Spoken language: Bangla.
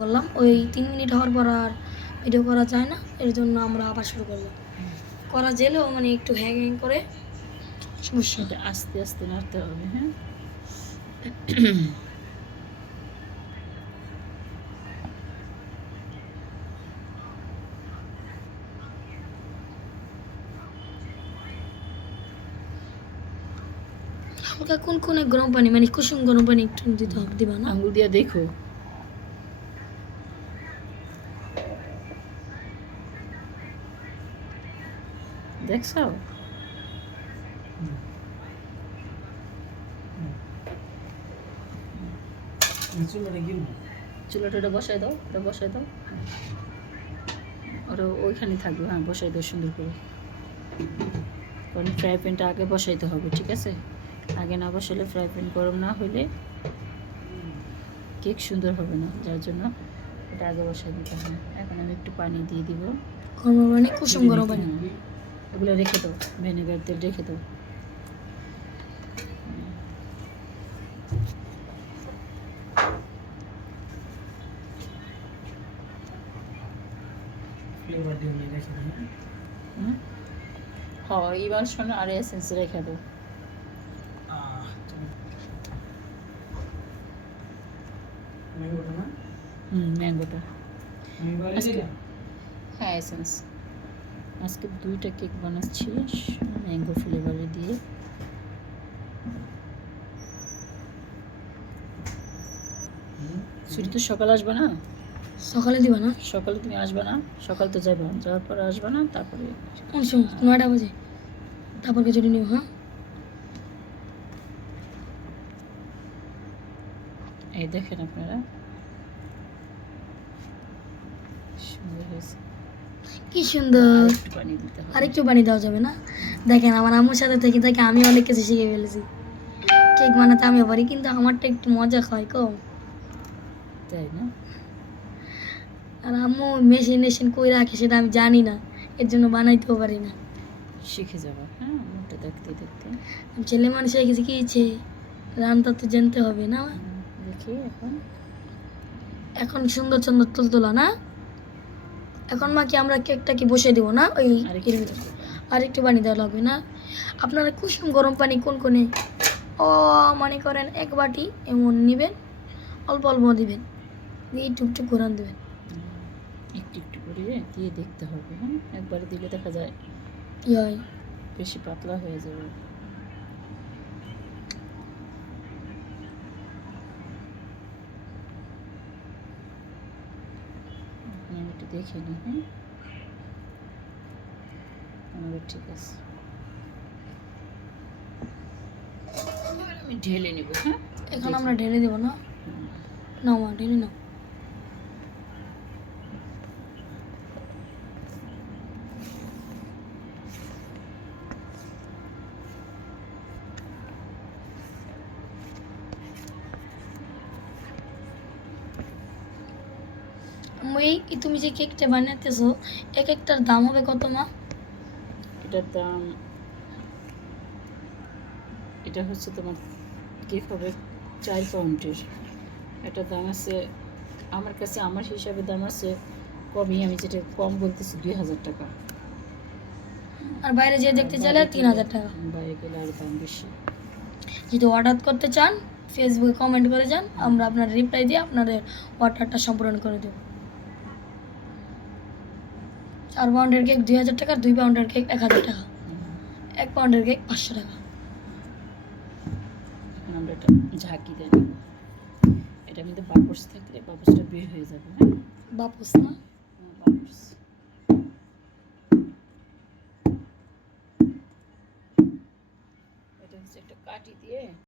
করলাম ওই 3 মিনিট হওয়ার পর আর ভিডিও করা যায় না, এর জন্য আমরা আবার শুরু করলাম। করা গেলেও মানে একটু হ্যাং হ্যাং করে সমস্যা। এটা আস্তে আস্তে নাড়তে হবে। হ্যাঁ, হালকা কোন কোন গরম পানি মানে কুসুম গরম পানি একটু দিতে হবে, দিবা না? আঙুল দিয়ে দেখো। দেখছো? চুলাটা ওটা বসাই দাও, ওটা বসাই দাও, ওটা ওইখানে থাকবে। হ্যাঁ, বসাই দাও সুন্দর করে, কারণ ফ্রাই প্যানটা আগে বসাইতে হবে। ঠিক আছে, আগে না বসালে ফ্রাই প্যান গরম না হলে কেক সুন্দর হবে না, যার জন্য এটা আগে বসাই দিতে হবে। এখন আমি একটু পানি দিয়ে দিব। গরম পানি, কুসুম গরম পানি। এগুলো রেখে দাও, ভিনেগার তেল রেখে দাও। হ্যাঁ, এবার শোনো, আর এসেন্স রেখে দাও। ম্যাঙ্গোটা। হ্যাঁ, এসেন্স। আজকে 2টা কেক বানাচ্ছি ম্যাঙ্গো ফ্লেভারে দিয়ে। শুধু তো সকালে আসবে না? সকালে দিবা না? সকালে তুমি আসবে না? সকাল তো যাবে, যাওয়ার পরে আসবে না, তারপরে কোন সময়? 9টা বাজে, তারপর কিছুটা নিও। হ্যাঁ, এই দেখেন আপনারা, সুন্দর হয়েছে। কি সুন্দর। একটু পানি দিতে হবে। আরেকটু পানি দেওয়া যাবে না? দেখেন আমার আম্মুর সাথে থেকে থেকে আমি অনেক কিছু শিখে ফেলেছি। কেক বানাতে আমিও পারি, কিন্তু আমারটা একটু মজা হয় কম। তাই না? আর আম্মু মেশিন কই রাখে সেটা আমি জানি না, এর জন্য বানাইতেও পারি না। শিখে যাবা। হ্যাঁ, ওটা দেখতে দেখতে। আমি ছেলে মানুষ হয়ে গেছি, কি ইচ্ছে রান্না তো জানতে হবে না? দেখি এখন। এখন সুন্দর সুন্দর তুলতুলা না? এখন মা কি আমরা কেকটা কি বসে দিব না ওই এর ভিতরে? আর একটু পানি দেওয়া লাগবে না? আপনারা কুসুম গরম পানি কোন কোনে ও মনে করেন 1 বাটি এমন নেবেন, অল্প অল্প দিবেন, দিয়ে টুকটুক ঘোরান দেবেন। একটু একটু করে দিয়ে দেখতে হবে। হ্যাঁ, একবারে দিলে দেখা যায় কি হয়? বেশি পাতলা হয়ে যাবে। আমি একটু দেখে নিই। হ্যাঁ, আমাদের ঠিক আছে। আমি ঢেলে নেব। হ্যাঁ, এখন আমরা ঢেলে দেবো না? নাও মা, ঢেলে নাও। এই তুমি যে কেকটা বানাতেছো, এক একটার দাম হবে কত মা? এটার দাম, এটা হচ্ছে তোমার কেক হবে 4 পাউন্ডের। এটার দাম আছে আমার কাছে, আমার হিসাবে দাম আছে কমই, আমি যেটা কম বলতেছি 2000 টাকা। আর বাইরে যে দেখতে চাইলে 3000 টাকা। বাইরে গেলে আর দাম বেশি। যদি অর্ডার করতে চান ফেসবুকে কমেন্ট করে যান, আমরা আপনার রিপ্লাই দিয়ে আপনাদের অর্ডারটা সম্পূর্ণ করে দেব। 4 পাউন্ডের কেক 2000 টাকা, 2 পাউন্ডের কেক 1000 টাকা, 1 পাউন্ডের কেক 500 টাকা। আমরা এটা ঝাঁকি দেয়, এটার মধ্যে বাবলস থাকলে বাবলসটা বের হয়ে যাবে। হ্যাঁ, বাপস না? বাবলস। এটা হচ্ছে একটা কাঠি দিয়ে